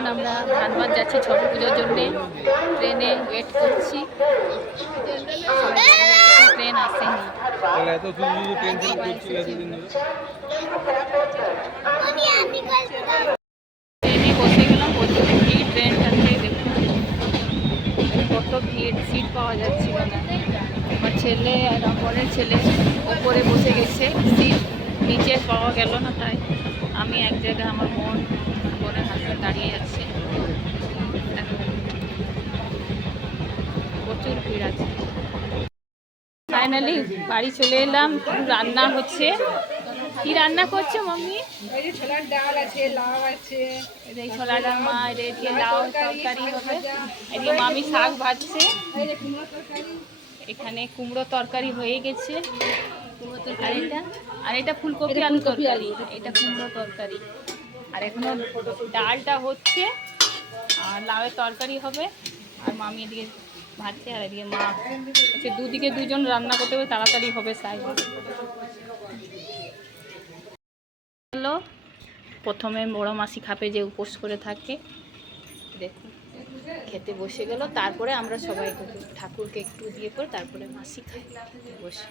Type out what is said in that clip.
দেখুন আমরা ধানবাদ যাচ্ছি ছট পুজোর জন্যে, ট্রেনে ওয়েট করছি, ট্রেন আসেনি। ট্রেনে বসে গেলাম, প্রচুর ভিড় ট্রেনটাতে। দেখুন কত ভিড়, সিট পাওয়া যাচ্ছিল না। আমার ছেলে আর পরের ছেলে ওপরে বসে গেছে, সিট নিচে পাওয়া গেল না, তাই আমি এক জায়গায় আমার বোনের হাসবেন্ড দাঁড়িয়ে আছে। প্রচুর ভিড় আছে। ফাইনালি বাড়ি চলে এলাম, রান্না হচ্ছে। কি রান্না করছো মাম্মি? ছোলার ডাল আছে, লাউ আছে, এই ছোলা ডাল মা, এদিকে লাউ তরকারি হবে, এদিকে মামি শাক ভাজছে, এখানে কুমড়ো তরকারি হয়ে গেছে, আর এটা ফুলকপি আলু তরকারি, এটা কুমড়ো তরকারি। আর এখনো ডালটা হচ্ছে, আর লাউয়ের তরকারি হবে, আর মামি এদিকে ভাজছে, আর এদিকে মা হচ্ছে। দুদিকে দুজন রান্না করতে হবে, তাড়াতাড়ি হবে সাইজ। হলো প্রথমে বড় মাসি খাপে যে উপোস করে থাকে, দেখুন খেতে বসে গেল। তারপরে আমরা সবাই ঠাকুরকে একটু দিয়ে করে তারপরে মাসি খাই বসে।